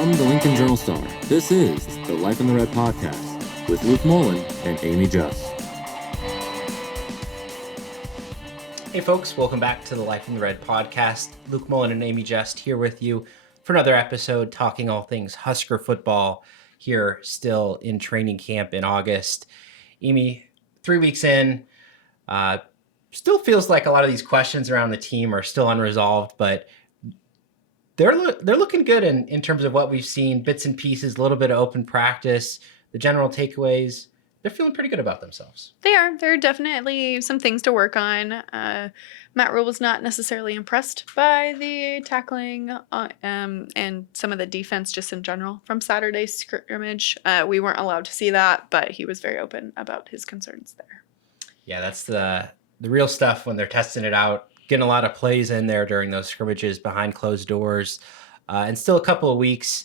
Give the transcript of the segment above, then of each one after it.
From the Lincoln Journal-Star, this is the Life in the Red podcast with Luke Mullen and Amy Just. Hey folks, welcome back to the Life in the Red podcast. Luke Mullen and Amy Just here with you for another episode talking all things Husker football here still in training camp in August. Amy, 3 weeks in, still feels like a lot of these questions around the team are still unresolved, but they're looking good in terms of what we've seen, bits and pieces, a little bit of open practice, the general takeaways. They're feeling pretty good about themselves. They are. There are definitely some things to work on. Matt Rule was not necessarily impressed by the tackling and some of the defense just in general from Saturday's scrimmage. We weren't allowed to see that, but he was very open about his concerns there. Yeah, that's the real stuff when they're testing it out. Getting a lot of plays in there during those scrimmages behind closed doors. And still a couple of weeks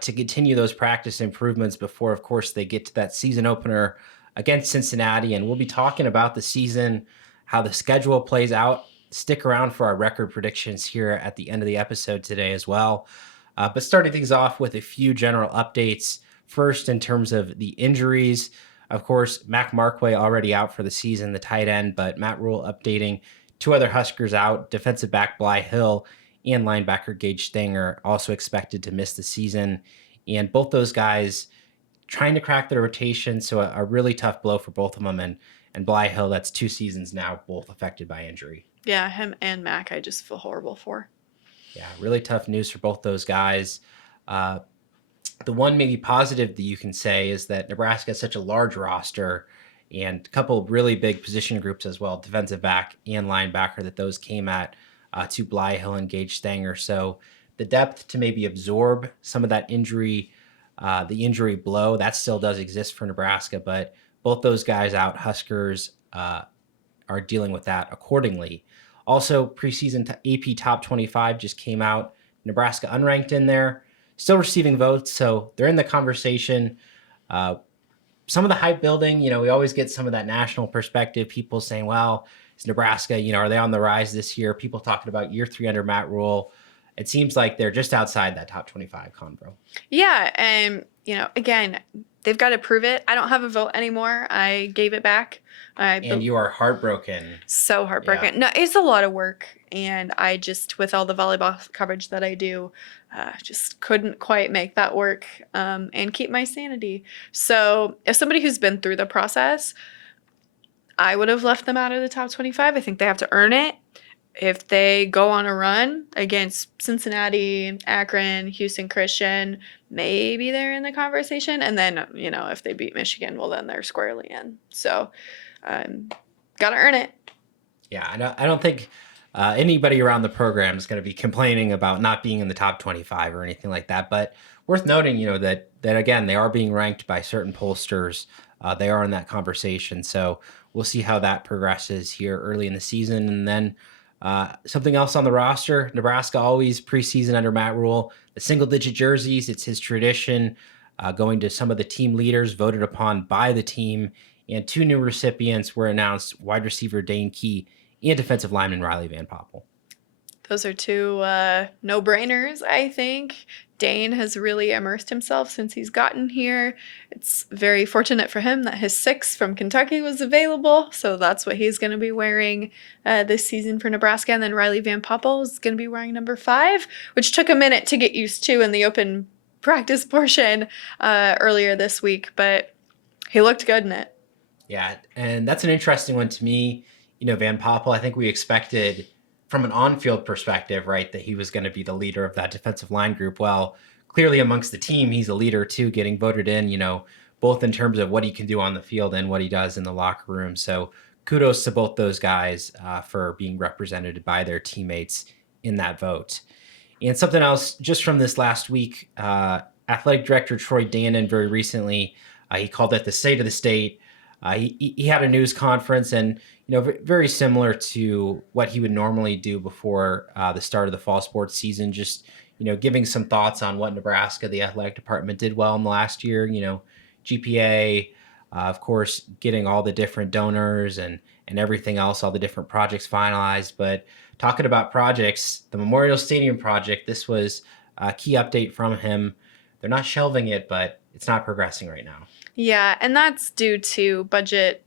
to continue those practice improvements before, of course, they get to that season opener against Cincinnati. And we'll be talking about the season, how the schedule plays out. Stick around for our record predictions here at the end of the episode today as well. But starting things off with a few general updates. First, in terms of the injuries, of course, Mac Markway already out for the season, the tight end, but Matt Rule updating two other Huskers out, defensive back Bly Hill and linebacker Gage Stanger also expected to miss the season. And both those guys trying to crack their rotation, so a really tough blow for both of them. And Bly Hill, that's 2 seasons now, both affected by injury. Yeah, him and Mac, I just feel horrible for. Yeah, really tough news for both those guys. The one maybe positive that you can say is that Nebraska has such a large roster and a couple of really big position groups as well, defensive back and linebacker, that those came at to Bly Hill and Gage Stanger. So the depth to maybe absorb some of that injury, the injury blow, that still does exist for Nebraska, but both those guys out, Huskers are dealing with that accordingly. Also, preseason AP Top 25 just came out. Nebraska unranked in there, still receiving votes, so they're in the conversation. Some of the hype building, we always get some of that national perspective, people saying, well, is Nebraska, are they on the rise this year? People talking about year 3 under Matt Rule. It seems like they're just outside that top 25 convo. Yeah, and, again, they've got to prove it. I don't have a vote anymore. I gave it back. And you are heartbroken. So heartbroken. Yeah. No, it's a lot of work. And I just, with all the volleyball coverage that I do, just couldn't quite make that work and keep my sanity. So as somebody who's been through the process, I would have left them out of the top 25. I think they have to earn it. If they go on a run against Cincinnati, Akron, Houston Christian, maybe they're in the conversation. And then, if they beat Michigan, well, then they're squarely in. So got to earn it. Yeah, I don't think anybody around the program is going to be complaining about not being in the top 25 or anything like that. But worth noting, that again, they are being ranked by certain pollsters. They are in that conversation. So we'll see how that progresses here early in the season. And then something else on the roster, Nebraska always preseason under Matt Rule, the single-digit jerseys. It's his tradition, going to some of the team leaders voted upon by the team. And 2 new recipients were announced, wide receiver Dane Key and defensive lineman Riley Van Poppel. Those are 2 no-brainers, I think. Dane has really immersed himself since he's gotten here. It's very fortunate for him that his 6 from Kentucky was available, so that's what he's going to be wearing this season for Nebraska. And then Riley Van Poppel is going to be wearing number 5, which took a minute to get used to in the open practice portion earlier this week, but he looked good in it. Yeah, and that's an interesting one to me. Van Poppel, I think we expected from an on-field perspective, right, that he was going to be the leader of that defensive line group. Well, clearly amongst the team, he's a leader too, getting voted in, both in terms of what he can do on the field and what he does in the locker room. So kudos to both those guys for being represented by their teammates in that vote. And something else, just from this last week, athletic director Troy Dannon very recently, he called it the State of the State. He had a news conference and, very similar to what he would normally do before the start of the fall sports season, just, giving some thoughts on what Nebraska, the athletic department, did well in the last year, GPA, of course, getting all the different donors and everything else, all the different projects finalized. But talking about projects, the Memorial Stadium project, this was key update from him. They're not shelving it, but it's not progressing right now. Yeah, and that's due to budget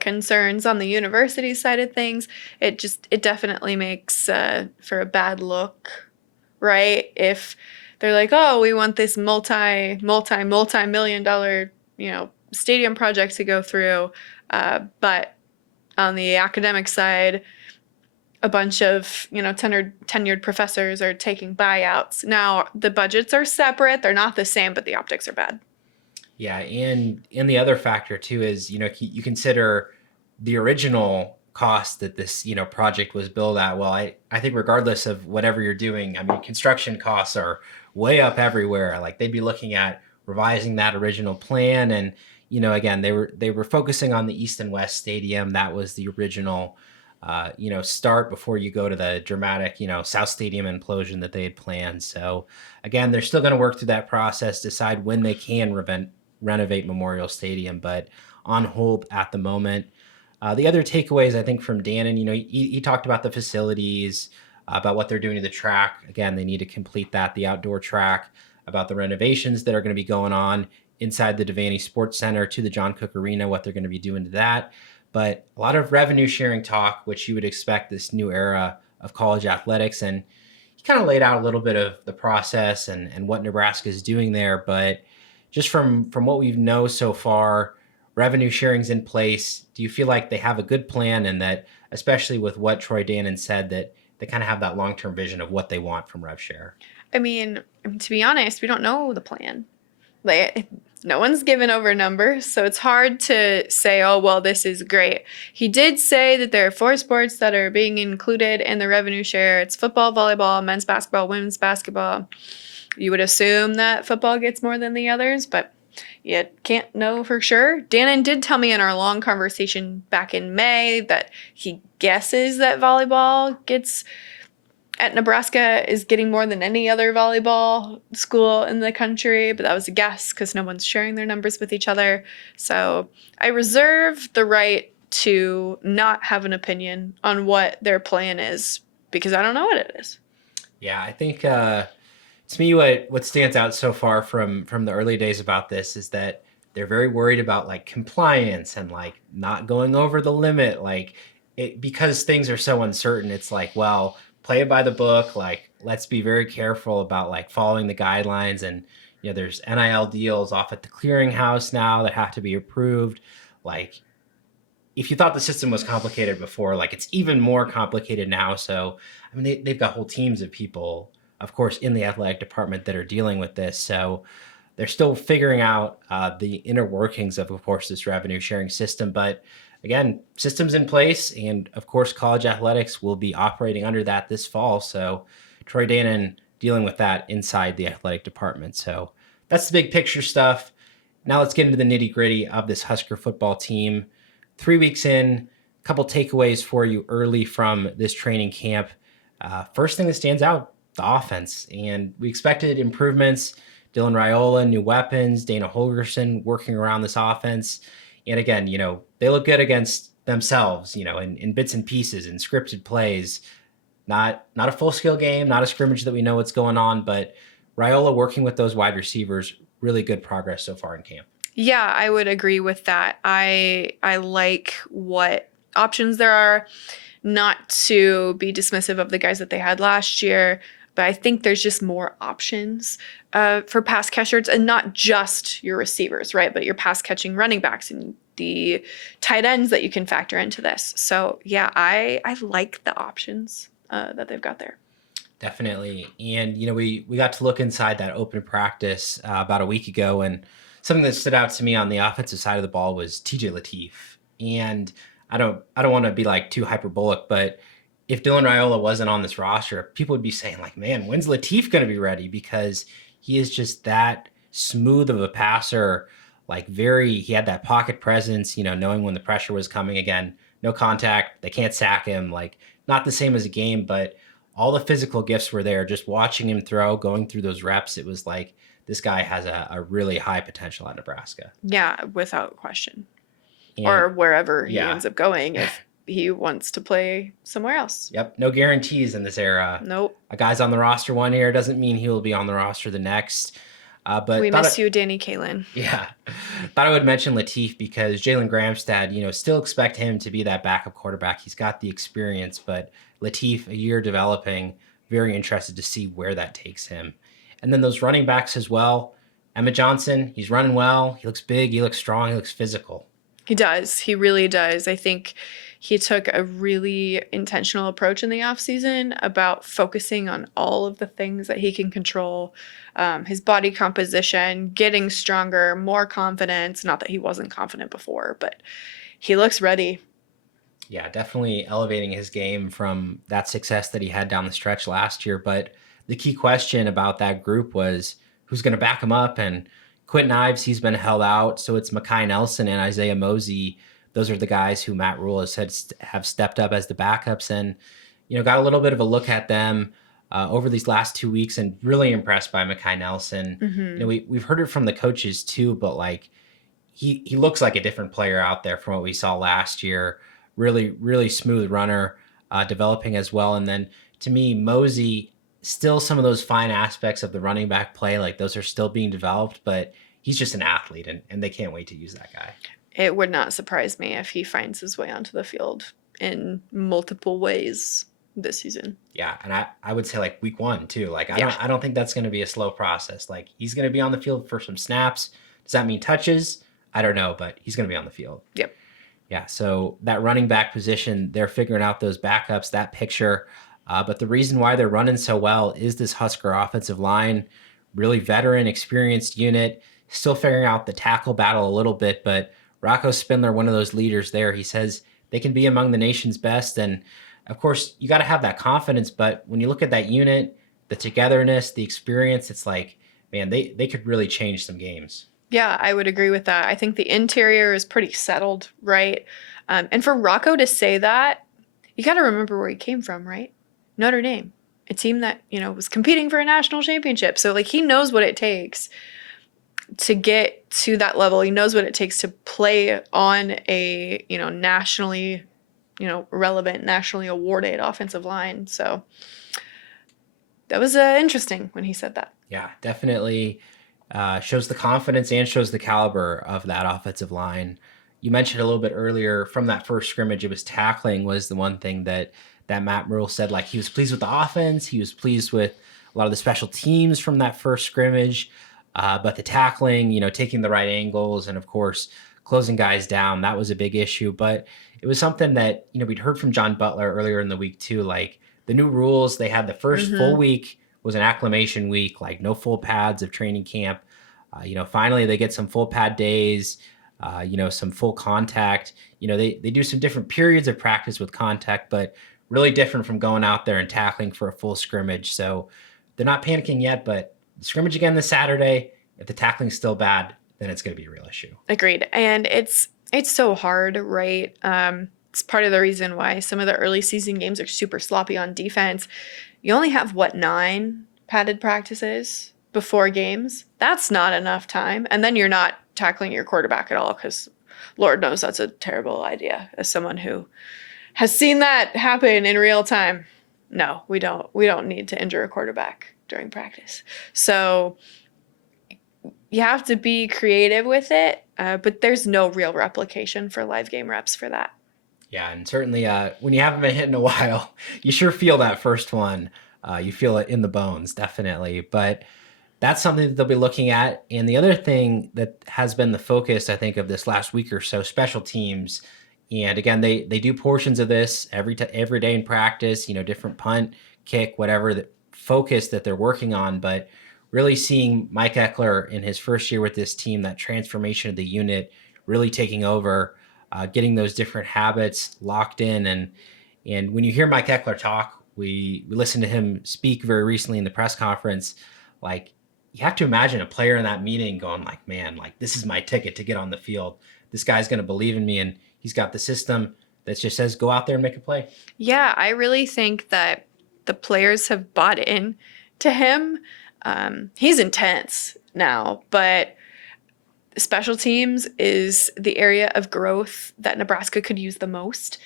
concerns on the university side of things. It definitely makes for a bad look, right? If they're like, oh, we want this multi-million dollar, stadium project to go through, but on the academic side, a bunch of tenured professors are taking buyouts. Now the budgets are separate; they're not the same, but the optics are bad. Yeah, and the other factor too is you consider the original cost that this project was built at. Well, I think regardless of whatever you're doing, I mean, construction costs are way up everywhere. Like they'd be looking at revising that original plan, and again they were focusing on the East and West Stadium. That was the original start before you go to the dramatic South Stadium implosion that they had planned. So again, they're still going to work through that process, decide when they can renovate Memorial Stadium, but on hold at the moment. The other takeaways, I think, from Dannon, he talked about the facilities, about what they're doing to the track. Again, they need to complete the outdoor track, about the renovations that are going to be going on inside the Devaney Sports Center to the John Cook Arena, what they're going to be doing to that. But a lot of revenue sharing talk, which you would expect this new era of college athletics. And he kind of laid out a little bit of the process and what Nebraska is doing there. But just from what we know so far, revenue sharing's in place. Do you feel like they have a good plan, and that, especially with what Troy Dannon said, that they kind of have that long-term vision of what they want from rev share? I mean, to be honest, we don't know the plan. Like, no one's given over numbers, so it's hard to say, oh, well, this is great. He did say that there are 4 sports that are being included in the revenue share. It's football, volleyball, men's basketball, women's basketball. You would assume that football gets more than the others, but you can't know for sure. Dannon did tell me in our long conversation back in May that he guesses that volleyball at Nebraska is getting more than any other volleyball school in the country, but that was a guess because no one's sharing their numbers with each other. So I reserve the right to not have an opinion on what their plan is because I don't know what it is. Yeah, I think to me what stands out so far from the early days about this is that they're very worried about like compliance and like not going over the limit, because things are so uncertain. It's like, well, play it by the book. Like, let's be very careful about like following the guidelines. And there's NIL deals off at the clearinghouse now that have to be approved. Like, if you thought the system was complicated before, like it's even more complicated now. So I mean, they've got whole teams of people, of course, in the athletic department that are dealing with this. So they're still figuring out the inner workings of course, this revenue sharing system. But again, systems in place. And of course, college athletics will be operating under that this fall. So Troy Dannon dealing with that inside the athletic department. So that's the big picture stuff. Now let's get into the nitty gritty of this Husker football team. 3 weeks in, a couple takeaways for you early from this training camp. First thing that stands out, the offense. And we expected improvements. Dylan Raiola, new weapons, Dana Holgerson working around this offense. And again, they look good against themselves, in bits and pieces and scripted plays. Not a full scale game, not a scrimmage that we know what's going on, but Raiola working with those wide receivers, really good progress so far in camp. Yeah, I would agree with that. I like what options there are, not to be dismissive of the guys that they had last year, but I think there's just more options for pass catchers, and not just your receivers, right? But your pass catching running backs and the tight ends that you can factor into this. So yeah, I like the options that they've got there. Definitely. And, we got to look inside that open practice about a week ago, and something that stood out to me on the offensive side of the ball was TJ Lateef. And I don't want to be like too hyperbolic, but if Dylan Raiola wasn't on this roster, people would be saying like, man, when's Lateef going to be ready? Because he is just that smooth of a passer. He had that pocket presence, knowing when the pressure was coming. Again, no contact. They can't sack him. Not the same as a game, but all the physical gifts were there. Just watching him throw, going through those reps, it was like this guy has a really high potential at Nebraska. Yeah, without question. Or wherever he ends up going. he wants to play somewhere else. Yep. No guarantees in this era. Nope. A guy's on the roster one year doesn't mean he will be on the roster the next. But We miss you, Danny Kaelin. Yeah. Thought I would mention Latif because Jalen Gramstad, still expect him to be that backup quarterback. He's got the experience, but Latif, a year developing, very interested to see where that takes him. And then those running backs as well. Emmett Johnson, he's running well. He looks big. He looks strong. He looks physical. He does. He really does. I think he took a really intentional approach in the offseason about focusing on all of the things that he can control. His body composition, getting stronger, more confidence. Not that he wasn't confident before, but he looks ready. Yeah, definitely elevating his game from that success that he had down the stretch last year. But the key question about that group was who's going to back him up. And Quentin Ives, he's been held out. So it's Mekhi Nelson and Isaiah Mosey. Those are the guys who Matt Rule has said have stepped up as the backups, and got a little bit of a look at them over these last 2 weeks, and really impressed by Mekhi Nelson. Mm-hmm. We've heard it from the coaches too, but like he looks like a different player out there from what we saw last year. Really, really smooth runner, developing as well. And then to me, Mosey, still some of those fine aspects of the running back play, like those are still being developed, but he's just an athlete, and they can't wait to use that guy. It would not surprise me if he finds his way onto the field in multiple ways this season. Yeah, and I would say like week 1 too. Like I don't think that's going to be a slow process. Like he's going to be on the field for some snaps. Does that mean touches? I don't know, but he's going to be on the field. Yep. Yeah, so that running back position, they're figuring out those backups, that picture. But the reason why they're running so well is this Husker offensive line, really veteran, experienced unit, still figuring out the tackle battle a little bit, but Rocco Spindler, one of those leaders there, he says they can be among the nation's best. And of course, you got to have that confidence. But when you look at that unit, the togetherness, the experience, it's like, man, they could really change some games. Yeah, I would agree with that. I think the interior is pretty settled, right? And for Rocco to say that, you got to remember where he came from, right? Notre Dame, a team that, was competing for a national championship. So, like, he knows what it takes to get to that level. He knows what it takes to play on a, nationally, relevant, nationally awarded offensive line. So that was interesting when he said that. Yeah, definitely shows the confidence and shows the caliber of that offensive line. You mentioned a little bit earlier from that first scrimmage, it was tackling was the one thing that Matt Rule said, like he was pleased with the offense. He was pleased with a lot of the special teams from that first scrimmage. But the tackling, taking the right angles and, of course, closing guys down, that was a big issue. But it was something that, we'd heard from John Butler earlier in the week, too. Like the new rules, they had the first full week was an acclimation week, like no full pads of training camp. Finally, they get some full pad days, some full contact. They do some different periods of practice with contact, but really different from going out there and tackling for a full scrimmage. So they're not panicking yet, but scrimmage again this Saturday. If the tackling's still bad, then it's going to be a real issue. Agreed. And it's so hard, right? It's part of the reason why some of the early season games are super sloppy on defense. You only have, 9 padded practices before games? That's not enough time. And then you're not tackling your quarterback at all because Lord knows that's a terrible idea as someone who has seen that happen in real time. No, we don't need to injure a quarterback during practice. So you have to be creative with it, but there's no real replication for live game reps for that. Yeah, and certainly when you haven't been hit in a while, you sure feel that first one. You feel it in the bones, definitely. But that's something that they'll be looking at. And the other thing that has been the focus, I think, of this last week or so, special teams. And again, they do portions of this every day in practice, different punt, kick, whatever the focus that they're working on. But really seeing Mike Eckler in his first year with this team, that transformation of the unit, really taking over, getting those different habits locked in. And when you hear Mike Eckler talk, we listened to him speak very recently in the press conference, like you have to imagine a player in that meeting going like, man, like this is my ticket to get on the field. This guy's going to believe in me, and he's got the system that just says go out there and make a play. Yeah, I really think that the players have bought in to him. He's intense now, but special teams is the area of growth that Nebraska could use the most.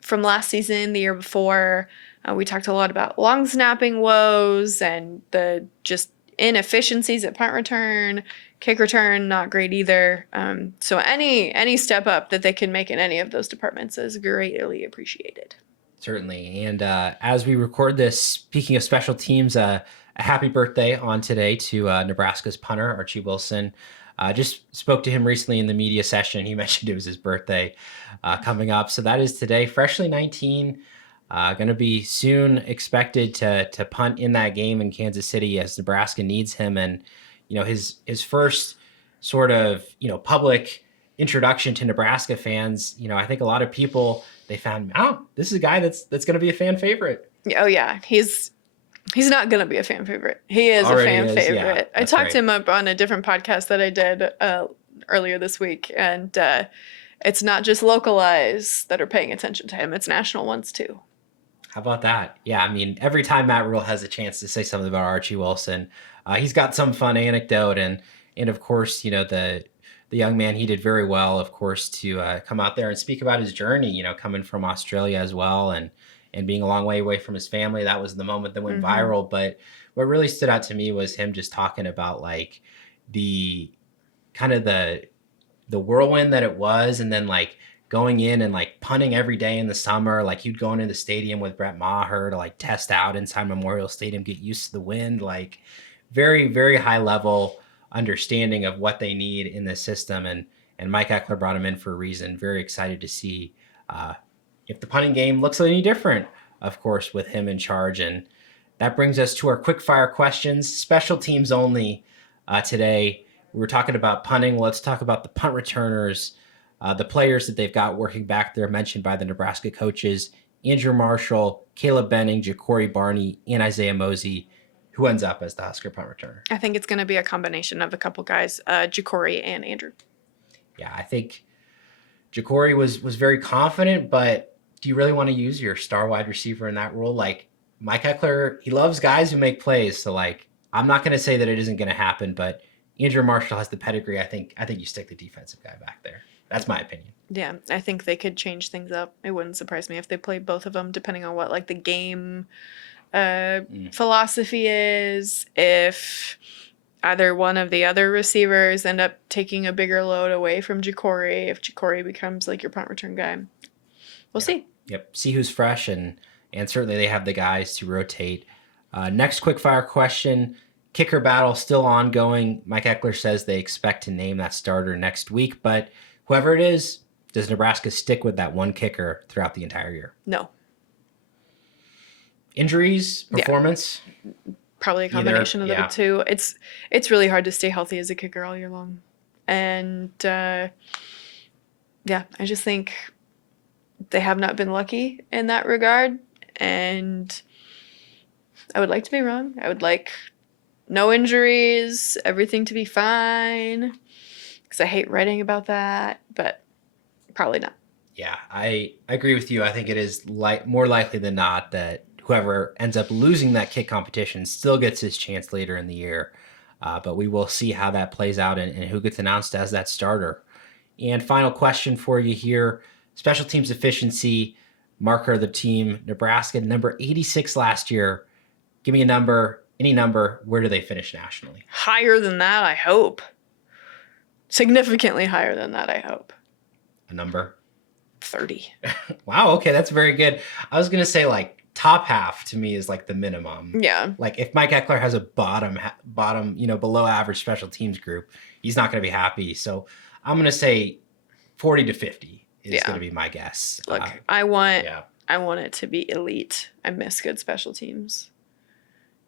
From last season, the year before, we talked a lot about long snapping woes and the just inefficiencies at punt return, kick return, not great either. So any step up that they can make in any of those departments is greatly appreciated. Certainly. And as we record this, speaking of special teams, a happy birthday on today to Nebraska's punter, Archie Wilson. Just spoke to him recently in the media session. He mentioned it was his birthday coming up. So that is today, freshly 19, going to be soon expected to punt in that game in Kansas City as Nebraska needs him. And, his first sort of, public introduction to Nebraska fans, I think a lot of people, they found, this is a guy that's going to be a fan favorite. Oh yeah. He's not going to be a fan favorite. He is already a fan favorite. I talked him up on a different podcast that I did earlier this week. And it's not just localized that are paying attention to him. It's national ones too. How about that? Yeah, I mean, every time Matt Rule has a chance to say something about Archie Wilson, he's got some fun anecdote. And of course, the young man, he did very well, of course, to come out there and speak about his journey, coming from Australia as well and being a long way away from his family. That was the moment that went viral. But what really stood out to me was him just talking about like the kind of the whirlwind that it was. And then like going in and like punting every day in the summer, like he'd go into the stadium with Brett Maher to like test out inside Memorial Stadium, get used to the wind, like very, very high level understanding of what they need in this system. And Mike Eckler brought him in for a reason. Very excited to see if the punting game looks any different, of course, with him in charge. And that brings us to our quick fire questions, special teams only today. We were talking about punting. Let's talk about the punt returners, the players that they've got working back there mentioned by the Nebraska coaches, Andrew Marshall, Caleb Benning, Ja'Cory Barney, and Isaiah Mosey. Who ends up as the Husker punt returner? I think it's going to be a combination of a couple guys, Ja'Cory and Andrew. Yeah, I think Ja'Cory was very confident, but do you really want to use your star wide receiver in that role? Like Mike Eckler, he loves guys who make plays. So like, I'm not going to say that it isn't going to happen, but Andrew Marshall has the pedigree. I think you stick the defensive guy back there. That's my opinion. Yeah, I think they could change things up. It wouldn't surprise me if they played both of them, depending on what like the game philosophy is. If either one of the other receivers end up taking a bigger load away from Ja'Cory, if Ja'Cory becomes like your punt return guy, we'll see. Yep, see who's fresh, and certainly they have the guys to rotate. Next quick fire question. Kicker battle still ongoing. Mike Eckler says they expect to name that starter next week, but whoever it is, does Nebraska stick with that one kicker throughout the entire year? No. Injuries, performance? Yeah. Probably a combination of the two. It's really hard to stay healthy as a kicker all year long. And I just think they have not been lucky in that regard. And I would like to be wrong. I would like no injuries, everything to be fine, because I hate writing about that, but probably not. Yeah, I agree with you. I think it is more likely than not that whoever ends up losing that kick competition still gets his chance later in the year. But we will see how that plays out and who gets announced as that starter. And final question for you here. Special teams efficiency, marker of the team, Nebraska, number 86 last year. Give me a number, any number. Where do they finish nationally? Higher than that, I hope. Significantly higher than that, I hope. A number? 30. Wow, okay, that's very good. I was going to say like top half to me is like the minimum. Yeah. Like if Mike Eckler has a bottom, below average special teams group, he's not going to be happy. So I'm going to say 40 to 50 is going to be my guess. Look, I want it to be elite. I miss good special teams.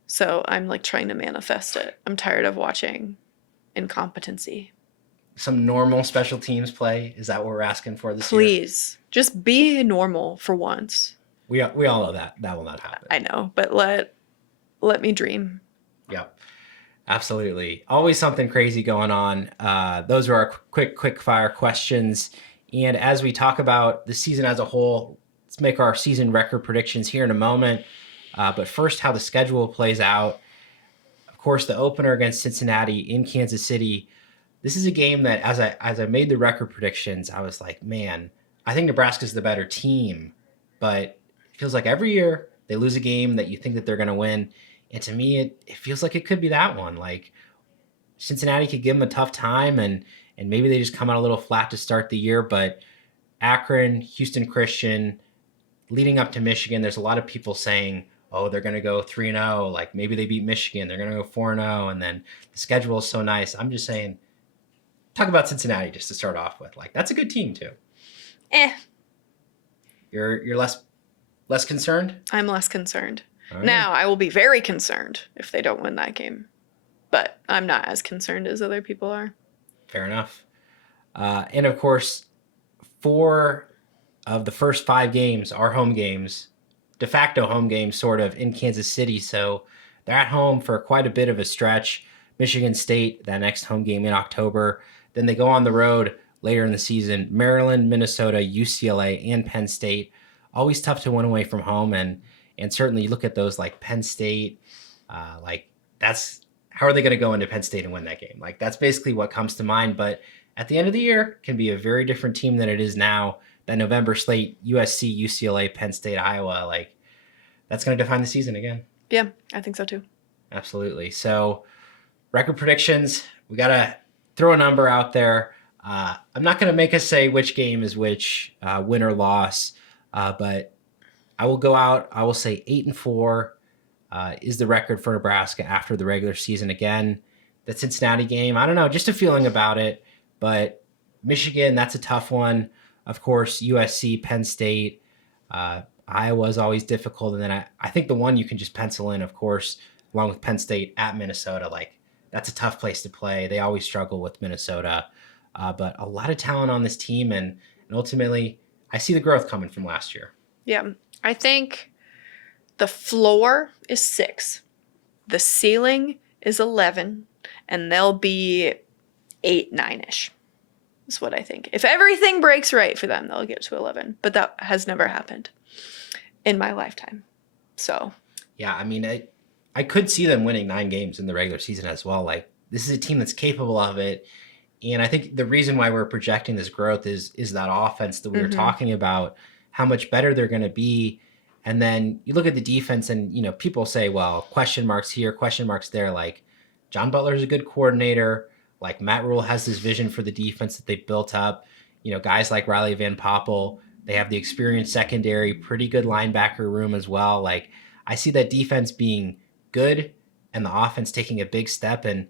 So I'm like trying to manifest it. I'm tired of watching incompetency. Some normal special teams play? Is that what we're asking for this year? Please, just be normal for once. We all know that will not happen. I know, but let me dream. Yep, absolutely. Always something crazy going on. Those are our quick fire questions. And as we talk about the season as a whole, let's make our season record predictions here in a moment. But first, how the schedule plays out. Of course, the opener against Cincinnati in Kansas City. This is a game that, as I made the record predictions, I was like, man, I think Nebraska's the better team, but it feels like every year they lose a game that you think that they're going to win. And to me, it feels like it could be that one. Like Cincinnati could give them a tough time, and maybe they just come out a little flat to start the year. But Akron, Houston Christian, leading up to Michigan, there's a lot of people saying, oh, they're going to go 3-0. Like maybe they beat Michigan. They're going to go 4-0. And then the schedule is so nice. I'm just saying, talk about Cincinnati just to start off with. Like that's a good team too. You're less concerned? I'm less concerned. Right. Now, I will be very concerned if they don't win that game. But I'm not as concerned as other people are. Fair enough. And of course, 4 of the first 5 games are home games, de facto home games sort of in Kansas City. So they're at home for quite a bit of a stretch. Michigan State, that next home game in October. Then they go on the road later in the season. Maryland, Minnesota, UCLA, and Penn State. Always tough to win away from home. And certainly you look at those like Penn State, that's how are they going to go into Penn State and win that game? Like that's basically what comes to mind. But at the end of the year, can be a very different team than it is now. That November slate, USC, UCLA, Penn State, Iowa, like that's going to define the season again. Yeah, I think so too. Absolutely. So record predictions, we got to throw a number out there. I'm not going to make us say which game is which, win or loss, but I will go out. I will say 8-4 is the record for Nebraska after the regular season. Again, the Cincinnati game, I don't know, just a feeling about it. But Michigan, that's a tough one. Of course, USC, Penn State, Iowa is always difficult. And then I think the one you can just pencil in, of course, along with Penn State at Minnesota, like that's a tough place to play. They always struggle with Minnesota. But a lot of talent on this team, and ultimately, I see the growth coming from last year. Yeah, I think the floor is 6, the ceiling is 11, and they'll be 8, 9-ish. Is what I think. If everything breaks right for them, they'll get to 11. But that has never happened in my lifetime. So yeah, I mean, I could see them winning 9 games in the regular season as well. Like this is a team that's capable of it. And I think the reason why we're projecting this growth is that offense that we were talking about, how much better they're going to be. And then you look at the defense and, you know, people say, well, question marks here, question marks there. Like John Butler is a good coordinator. Like Matt Rule has this vision for the defense that they built up. You know, guys like Riley Van Poppel, they have the experienced secondary, pretty good linebacker room as well. Like I see that defense being good and the offense taking a big step. And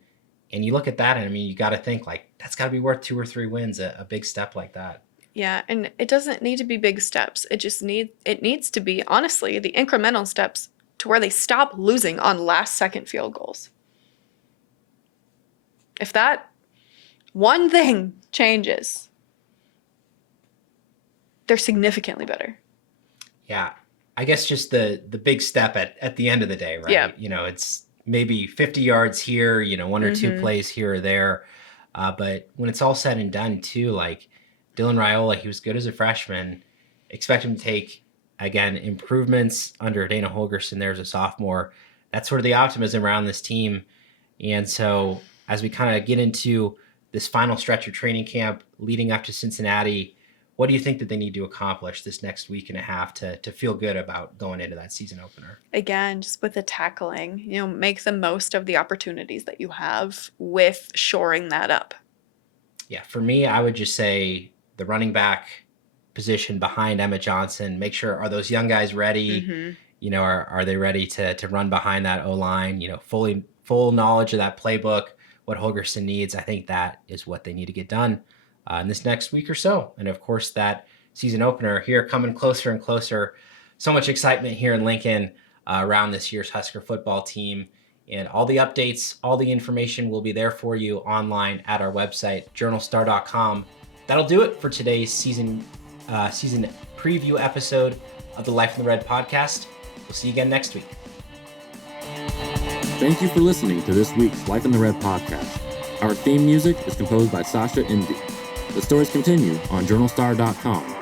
you look at that, and I mean, you got to think like that's got to be worth 2 or 3 wins, a big step like that. yeah, and it doesn't need to be big steps. It needs to be, honestly, the incremental steps to where they stop losing on last-second field goals. If that one thing changes, they're significantly better. Yeah, I guess just the big step at the end of the day, right? Yeah. You know, it's maybe 50 yards here, you know, 1 or 2 plays here or there. But when it's all said and done too, like Dylan Raiola, he was good as a freshman. Expect him to take, again, improvements under Dana Holgorsen there as a sophomore. That's sort of the optimism around this team. And so as we kind of get into this final stretch of training camp leading up to Cincinnati, what do you think that they need to accomplish this next week and a half to feel good about going into that season opener? Again, just with the tackling, you know, make the most of the opportunities that you have with shoring that up. Yeah, for me, I would just say the running back position behind Emma Johnson, make sure, are those young guys ready? You know, are they ready to run behind that O-line? You know, full knowledge of that playbook, what Holgorsen needs. I think that is what they need to get done in this next week or so. And of course, that season opener here coming closer and closer. So much excitement here in Lincoln around this year's Husker football team. And all the updates, all the information will be there for you online at our website, journalstar.com. That'll do it for today's season preview episode of the Life in the Red podcast. We'll see you again next week. Thank you for listening to this week's Life in the Red podcast. Our theme music is composed by Sasha Indy. The stories continue on journalstar.com.